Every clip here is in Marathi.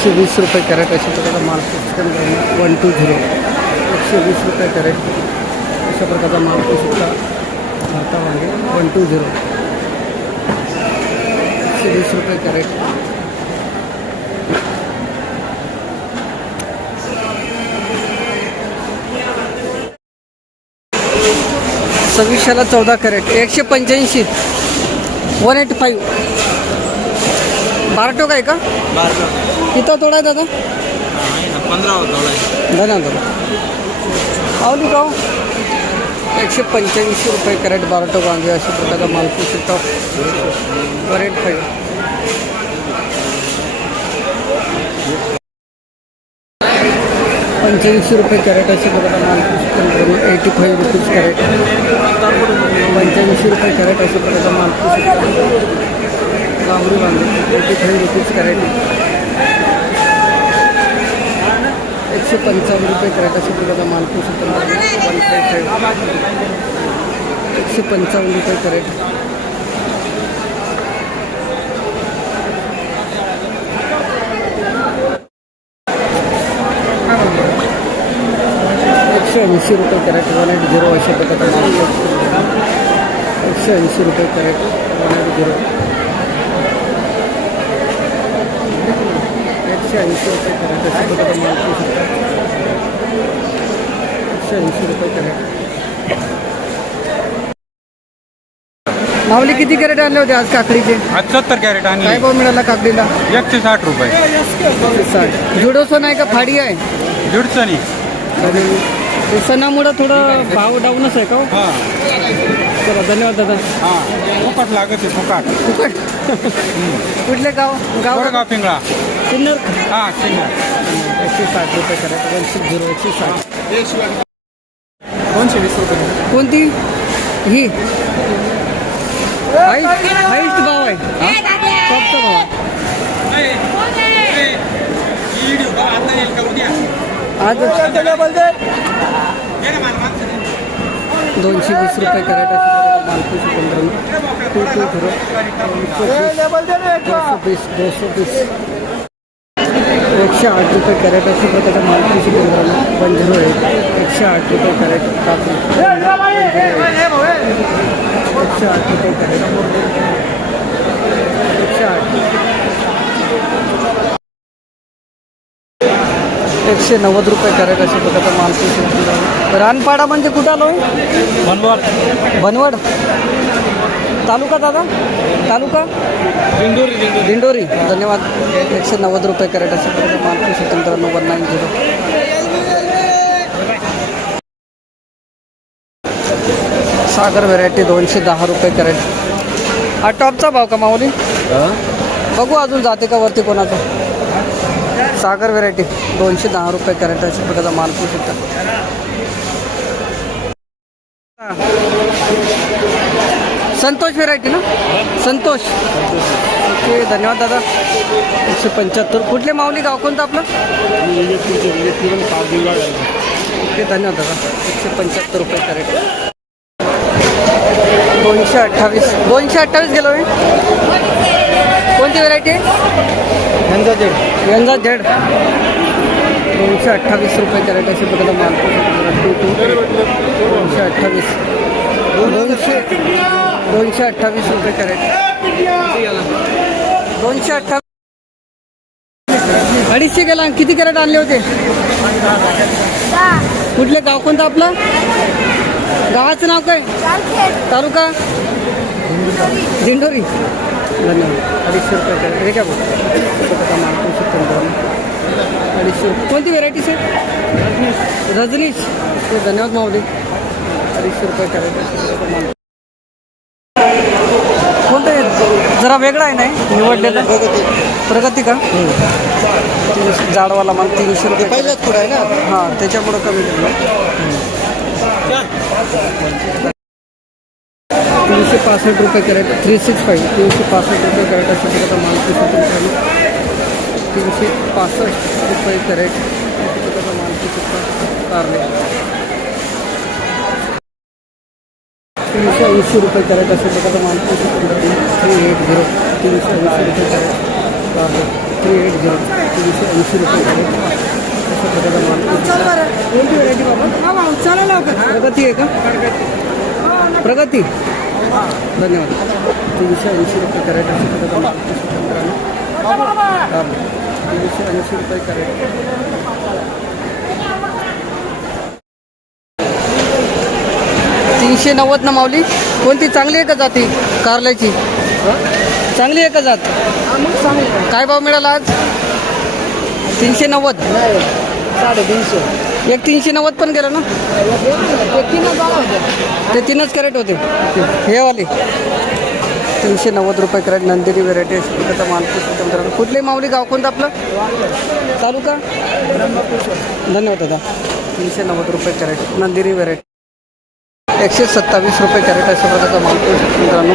120 रुपये कॅरेट अशा प्रकारचा माल सिस्टम 120 120 रुपये कॅरेट अशा प्रकारचा माल सुद्धा भारता वांगे 120 120 रुपये कॅरेट. सव्वीसशेला 14 कॅरेट 185 185. बारा टोक आहे का? किती तोडा आहे दादा? 15 तोडा. धन्यवाद. आवली का 185 रुपये कॅरेट 12 टोक वांगे अशा प्रकारचा मालपूस टॉप 185. 85 रुपये कॅरेट अशा प्रकारचा मालपूस 85 रुपीज कॅरेट. 85 रुपये कॅरेट अशा प्रकारचा मालपूस गावरी वांगे 85 रुपीज कॅरेट. 155 रुपये कॅरेट अशा प्रकारचा मालपूस 155 रुपये कॅरेट. 180 रुपये कॅरेट 180 अशा प्रकारचा मालपूस 180 रुपये कॅरेट 180. 180 रुपये कॅरेट अशा प्रकारचा मालपूस 180 रुपये कॅरेट. माऊली किती कॅरेट आणले होते आज काकडीचे? 70 कॅरेट आणि काय भाव मिळाला काकडीला? 160 रुपये. 160. जुडोसन आहे का फाडी आहे? जुडचणी. आणि सणामुळं थोडं भाव डाऊनच आहे का? हां चला धन्यवाद दादा. हां फुकट लागत आहे फुकट. फुकट. कुठले गाव? गाव पिंगळा. सिन्नर. हां सिन्नर. 160 रुपये कॅरेट 160 160. 220 रुपये. कोणती ही? हाईस्ट भाव आहे. टॉपचा भाव आहे. आज 220 रुपये कॅरेट मालपूस 220 108 रुपये कॅरेट अशा प्रकारचा मालपूस 108 108 रुपये कॅरेट. 108 रुपये कॅरेट 190 रुपये कॅरेट अशा प्रकारचा मालपूस. रानपाडा म्हणजे कुठं आलो? बनवड तालुका दादा? तालुका दिंडोरी. धन्यवाद. 190 रुपये कॅरेट अशा प्रकारचा मालपूस 190. सागर व्हेरायटी 210 रुपये कॅरेट. हा टॉपचा भाव का माऊली? बघू अजून जाते का वरती कोणाचा. सागर व्हेरायटी 210 रुपये कॅरेट अशा प्रकारचा मालपूस होता. संतोष व्हेरायटी ना? संतोष. ओके धन्यवाद दादा. 175. कुठले माऊली गाव कोणतं आपलं? ओके धन्यवाद दादा. 175 रुपये कॅरेट. 228 गेलो आहे. कोणती व्हेरायटी आहे? यंजा झेड 228 रुपये कॅरेट अशा प्रकारचा मालपूस 228 रुपये कॅरेट. 228. 250 गेला. किती कॅरेट आणले होते? कुठले गाव कोणतं आपलं? गावाचं नाव काय? तालुका दिंडोरी. धन्यवाद. 250 रुपये कॅरेट. हे काय बोलतो मालपूस 250. कोणती व्हेरायटी सर? रजनीश. धन्यवाद माऊली. 250 रुपये कॅरेट. कोणतं जरा वेगळा आहे नाही निवडलेलं? प्रगती का? जाडवाला माल 300 रुपये. पहिल्याच पुढं आहे ना? हां त्याच्यामुळं कमी केलं. 365 रुपये कॅरेट 365. 365 रुपये कॅरेट अशा प्रकारचा मालपूस 365 रुपये कॅरेट अशा प्रकारचा मालपूस कारले. 380 रुपये कॅरेट अशा प्रकारचा मालपूस 380. 380 रुपये कॅरेट. कारले 380 380 रुपये कॅरेट अशा प्रकारचा माल कोणती व्हरायटी बाबा प्रगती आहे का प्रगती धन्यवाद 380 रुपये कॅरेट अशा प्रकारचा माल 380 रुपये कॅरेट 390 ना माऊली कोणती चांगली आहे का जाती कारल्याची चांगली आहे का जात काय भाव मिळाला आज 390 350 एक 390 पण गेलं ना ते 3च कॅरेट होते हे वाले 390 रुपये कॅरेट नंदिनी व्हेरायटी त्याचा माल कुठले माऊली गाव कोणतं आपलं तालुका धन्यवाद दादा 390 रुपये कॅरेट नंदिनी व्हेरायटी 127 रुपये कॅरेट अशा प्रकारचा माल मित्रांनो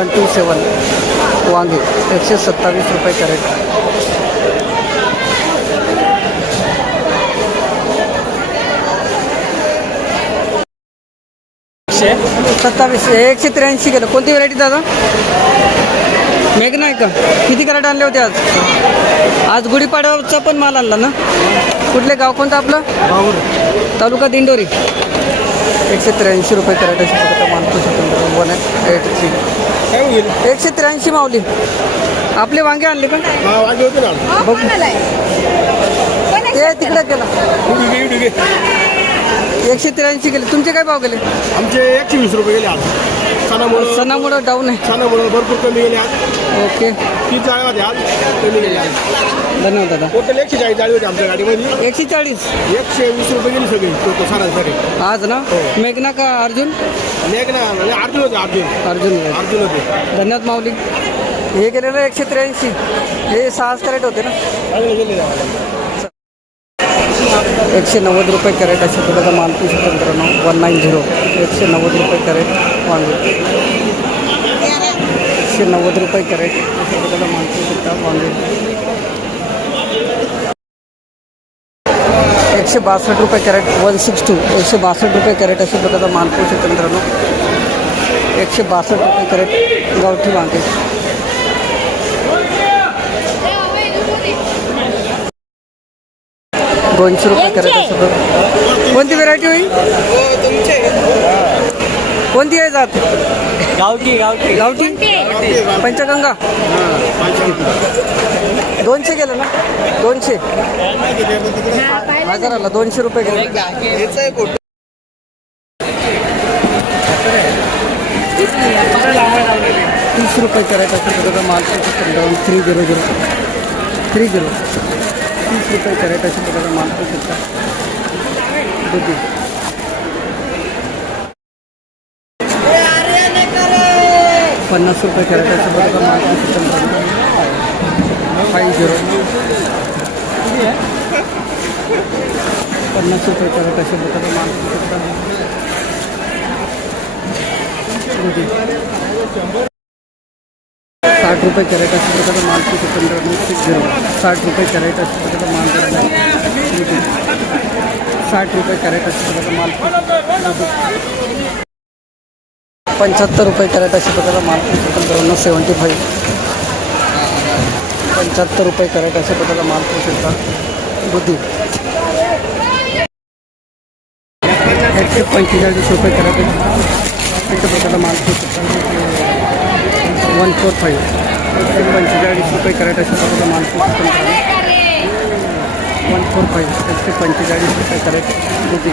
127 वांगे 127 रुपये कॅरेट 27 183 गेलं कोणती व्हरायटी दादा मेघना आहे का किती कॅरेट आणले होते आज गुढीपाडव्याचा पण माल आणला ना कुठले गाव कोणतं आपलं तालुका दिंडोरी 183 रुपये कॅरेट अशा प्रकारचा माल 183 काय होईल 183 माऊली आपले वांगे आणले का वांगे होते ना बघ ते तिकडे गेला उडगे 183 गेले तुमचे काय भाव गेले आमचे 120 रुपये गेले आज सणामुळं डाऊन आहे सणामुळे भरपूर कमी गेले आज ओके 30 जाळी होते आज कमी गेले आज धन्यवाद दादा टोटल 140 जाळी होती आमच्या गाडीमध्ये 140 120 रुपये गेली सगळी टोटल सरासरी आज ना मेघना का अर्जुन मेघना अर्जुन होते अर्जुन अर्जुन होते धन्यवाद माऊली हे गेलेलं 183 हे 6 कॅरेट होते ना चांगले गेले 190 रुपये कॅरेट अशा प्रकारचा माल मित्रांनो 190 190 रुपये कॅरेट वांगे 190 रुपये कॅरेट अशा प्रकारचा माल वांगे 162 रुपये कॅरेट 162 162 रुपये कॅरेट अशा प्रकारचा माल मित्रांनो 162 रुपये कॅरेट गावठी वांगे 200 रुपये कॅरेट अशा प्रकार कोणती व्हेरायटी होईल कोणती आहे जात गावठी गावठी पंचगंगा 200 गेलं ना 200 बाजाराला 200 रुपये गेले 30 रुपये कॅरेट अशा प्रकारचा माल 300 30 रुपये कॅरेट अशा प्रकारचा माल दुधी 50 रुपये कॅरेट अशा प्रकारचा माल 50 50 रुपये कॅरेट अशा प्रकारचा माल दुधी 60 रुपये कॅरेट अशा प्रकारचा माल 60 रुपये कॅरेट अशा प्रकारचा माल 60 रुपये कॅरेट अशा प्रकारचा माल 75 रुपये कॅरेट अशा प्रकारचा माल 75 75 रुपये कॅरेट अशा प्रकारचा माल दुधी 145 रुपये कॅरेट अशा प्रकारचा माल 145 145 रुपये कॅरेट अशा प्रकारचा माल 145 145 रुपये कॅरेट दुधी